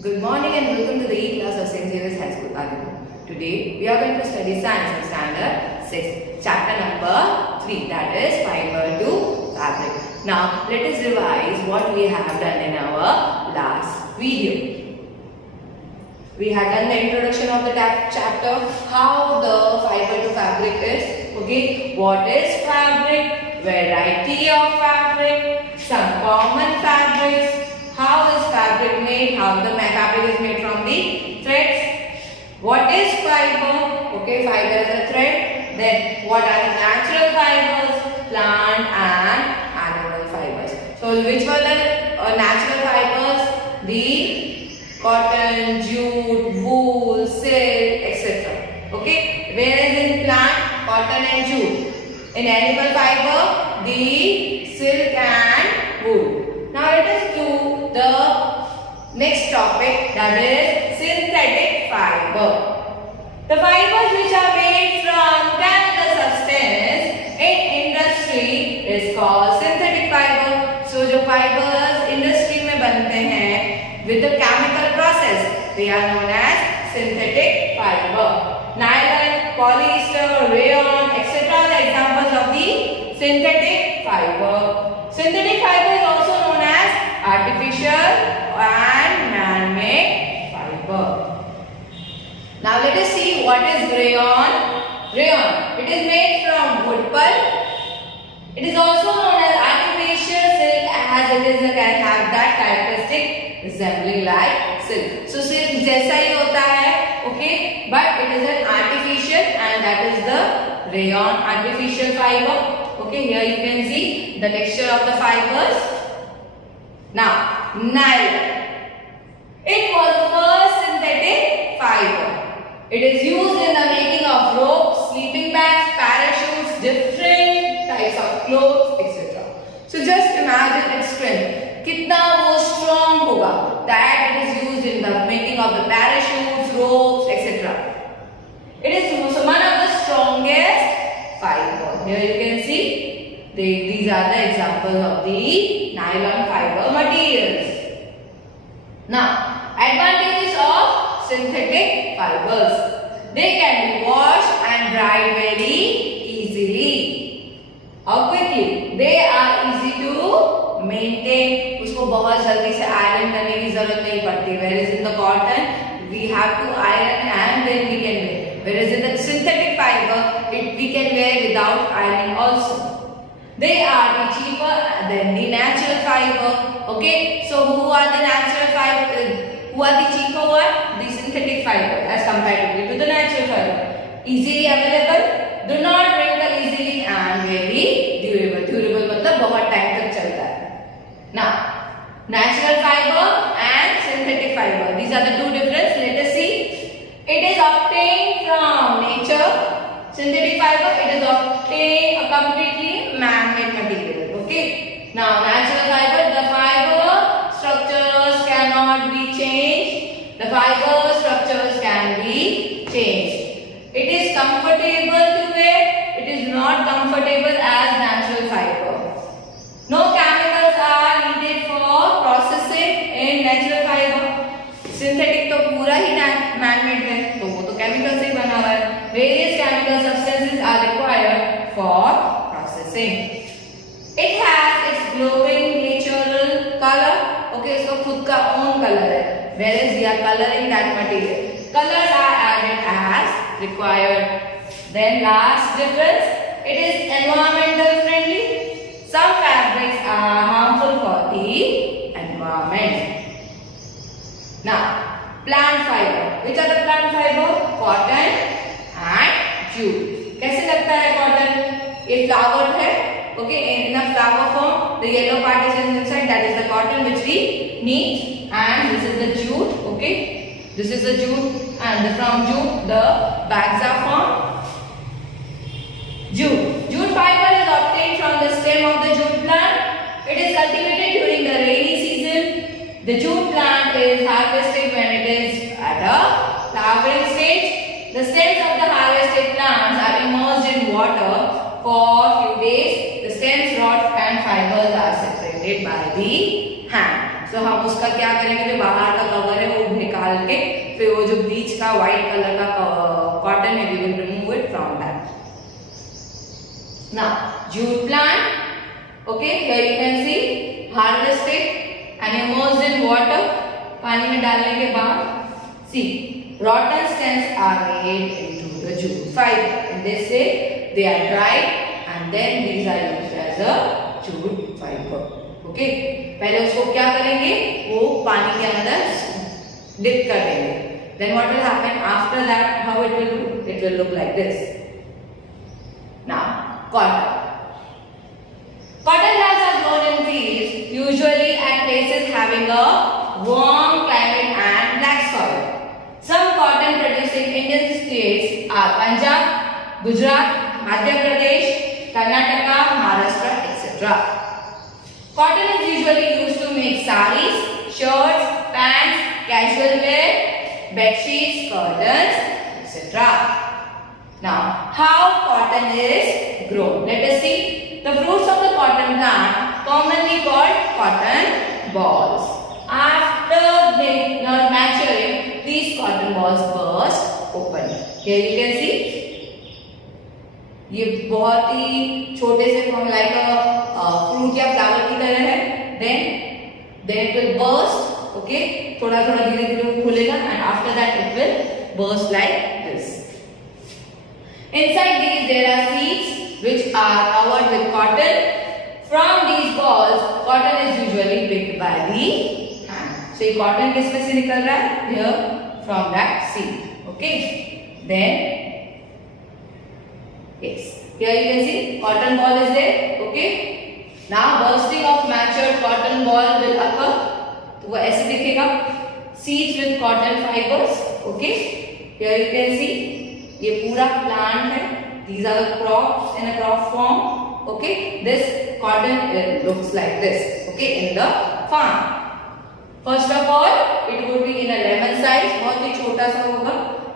Good morning and welcome to the E-class of St. Xavier's High School, Agadam. Today we are going to study science of standard 6, chapter number 3, that is fiber to fabric. Now let us revise what we have done in our last video. We had done the introduction of the chapter, how the fiber to fabric is, okay, what is fabric, variety of fabric, some common fabrics, how is fabric made, how the fabric is made from the threads, what is fiber, okay, fiber is a thread, then what are the natural fibers, plant and animal fibers. So which were the natural fibers? The cotton, jute, wool, silk, etc. Okay, whereas in plant, cotton and jute. In animal fiber, the silk and wool. Now let us do the next topic, that is synthetic fiber. The fibers which are made from chemical substance in industry is called synthetic fiber. So जो fibers industry में बनते हैं with the chemical process, they are known as synthetic fiber. Nylon, polyester, rayon, etc. are the examples of the synthetic fiber. Synthetic fiber is also known as artificial and man-made fiber. Now let us see what is rayon. Rayon, it is made from wood pulp. It is also known as artificial silk as it is can have that characteristic resembling like silk. So silk जैसा ही होता है, okay, but it is an artificial and that is the rayon artificial fiber. Okay, here you can see the texture of the fibers. Now, nylon. It was the first synthetic fiber. It is used in the making of ropes, sleeping bags, parachutes, different types of clothes, etc. So just imagine its strength. कितना वो strong होगा that it is used in the making of the parachutes, ropes, etc. It is one of the strongest fiber. Here you can see these are the examples of the nylon fiber materials. Now, advantages of synthetic fibers. They can be washed and dried very easily. How quickly? They are easy to maintain. उसको बहुत जल्दी से iron करने की जरूरत नहीं पड़ती. Whereas in the cotton, we have to iron and then we can wear. Whereas in the synthetic fiber, we can wear without ironing also. They are cheaper than the natural fiber. Okay, so who are the natural fiber? Who are the cheaper one? The synthetic fiber as comparatively to the natural fiber. Easily available, do not wrinkle easily and very durable. Durable मतलब बहुत time तक चलता है. Now, natural fiber and synthetic fiber. These are the two differences. Let us see. It is obtained from nature. Synthetic fiber, it is obtained a completely man-made material. Okay. Now, natural fiber, the fiber structures cannot be changed. The fiber structures can be changed. It is comfortable to wear. It is not comfortable as natural fiber. No chemicals are needed for processing in natural fiber. Synthetic तो पूरा ही man-made है, तो वो तो chemical से ही बना हुआ है. Various chemical substances are required for processing. It has its glowing natural color. Okay, इसका खुद का own color है. Whereas we are coloring that material. Colors are added as required. Then last difference, it is environmental friendly. Some fabrics are harmful for the environment. Now, plant fiber. Which are the plant fiber? Cotton and jute. कैसे लगता है cotton? ये flowered है. Okay, in a flower form, the yellow part is inside. That is the cotton which we need. And this is the jute. Okay, this is the jute, and from jute the bags are formed. Jute. Jute fiber is obtained from the stem of the jute plant. It is cultivated during the rainy season. The jute plant is harvested when it is at a flowering stage. The stems of the harvested plants are immersed in water for a few days. The stems, rods and fibers are separated by the hand. So हम उसका क्या करेंगे, जो बाहर का cover है वो extra white color का cotton है, we will remove it from that. Now jute plant, okay, here you can see harvested and immersed in water. पानी में डालने के बाद see rotten stems are made into the jute fiber. In this way they are dried and then these are used as a jute fiber. Okay, पहले उसको क्या करेंगे, वो पानी के अंदर डिप कर देंगे. Then what will happen after that? How it will look? It will look like this. Now cotton. Cotton plants are grown in fields, usually at places having a warm climate and black soil. Some cotton producing Indian states are Punjab, Gujarat, Madhya Pradesh, Karnataka, Maharashtra, etc. Cotton is usually used to make saris, shirts, pants, casual wear, bed sheets, curtains, etc. Now, how cotton is grown? Let us see. The fruits of the cotton plant, commonly called cotton balls. After they are maturing, these cotton balls burst open. Here you can see. ये बहुत ही छोटे से form like fruit या flower की तरह है. Then it will burst. Okay, थोड़ा थोड़ा धीरे धीरे वो खुलेगा and after that it will burst like this. Inside these there are seeds which are covered with cotton. From these balls, cotton is usually picked by the hand. So ये cotton किसमें से निकल रहा है? Here from that seed. Okay. Then yes, here you can see cotton ball is there. Okay. Now bursting of matured cotton ball will occur. तो वो ऐसे दिखेगा. Seeds with cotton fibers. Okay. Here you can see ये पूरा plant है. These are the crops in a crop form. Okay. This cotton looks like this. Okay, in the farm. First of all, it would be in a lemon size. बहुत ही छोटा सा होगा.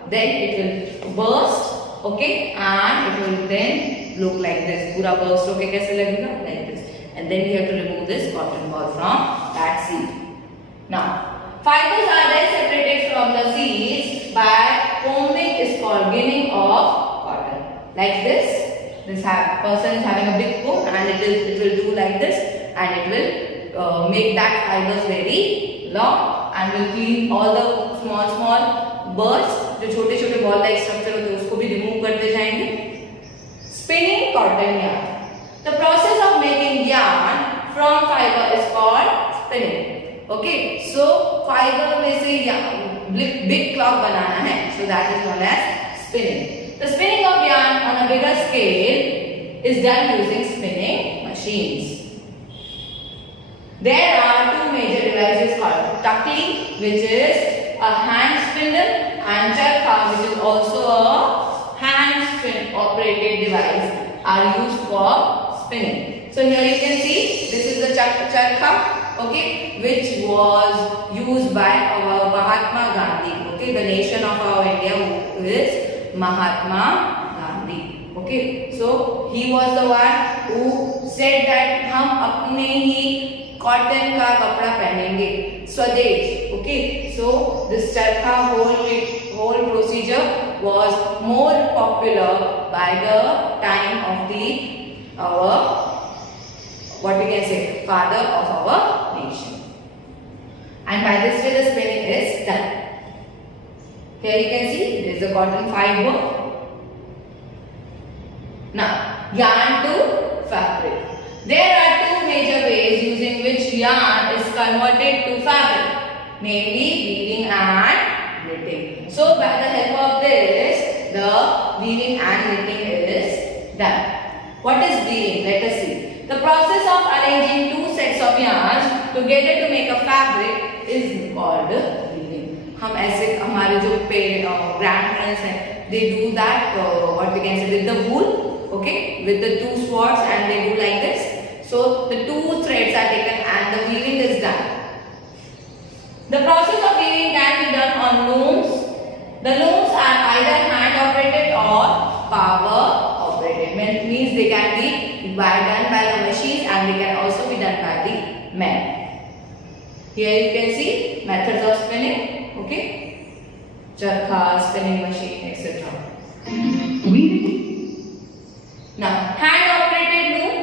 Then it will burst. Okay, and it will then look like this. पूरा burst होके कैसे लगेगा? Like this. And then we have to remove this cotton ball from that seed. Now, fibers are then separated from the seeds by combing is called ginning of cotton. Like this. This person is having a big comb and it will do like this and it will make that fibers very long and will clean all the small burrs. जो छोटे छोटे ball like structure होते हैं उसको भी remove करते जाएंगे. Spinning cotton yarn. The process of making yarn from fiber is called spinning. Okay, so fiber में से big cloth बनाना है, so that is known as spinning. The spinning of yarn on a bigger scale is done using spinning machines. There are two major devices called Takli, which is a hand spindle, and charkha, which is also a hand spin operated device, are used for spinning. So here you can see this is the charkha, okay, which was used by our Mahatma Gandhi. Okay, the nation of our India who is Mahatma Gandhi. Okay, so he was the one who said that हम अपने ही cotton का कपड़ा पहनेंगे, स्वदेश. Okay, so this charkha whole procedure was more popular by the time of our what we can say father of our nation. And by this way the spinning is done. Here you can see there is a cotton fiber. Now yarn to fabric. There are two major ways using which yarn is converted to fabric, namely weaving and knitting. So by the help of this, the weaving and knitting is done. What is weaving? Let us see. The process of arranging two sets of yarns together to make a fabric is called weaving. हम ऐसे हमारे जो grandparents हैं, they do that what we can say with the wool, okay, with the two swords and they do like this. So the two threads are taken and the weaving is done. The process of weaving can be done on looms. The looms are either hand operated or power operated. Means they can be done by the machines and they can also be done by the men. Here you can see methods of spinning. Okay, charkha, spinning machine, etc. Now, hand operated loom.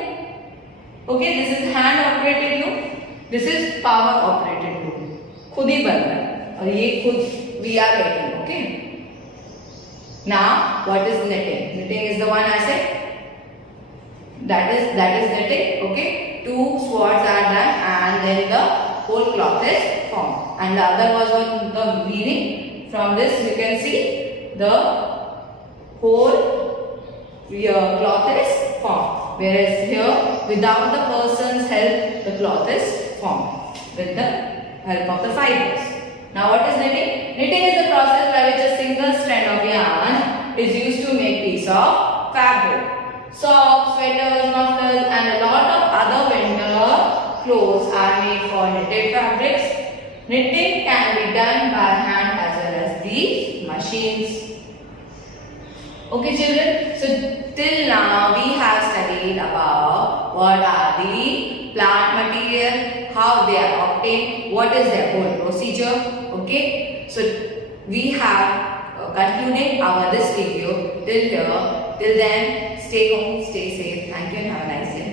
Okay, this is hand operated loom. This is power operated loom. खुद ही बन रहा है और ये खुद we are making. Okay. Now, what is knitting? Knitting is the one I said. That is knitting. Okay. 2 swords are done and then the whole cloth is formed. And the other was what the weaving. From this you can see the whole cloth is formed. Whereas here, without the person's help, the cloth is formed with the help of the fibers. Now what is knitting? Knitting is the process by which a single strand of yarn is used to make piece of fabric. Socks, sweaters, mufflers and a lot of other winter clothes are made for knitted fabrics. Knitting can be done by hand as well as the machines. Okay children, so till now we have studied about what are the plant material, how they are obtained, what is their whole procedure. Okay, so we have concluded our this video till here. Till then, stay home, stay safe. Thank you and have a nice day.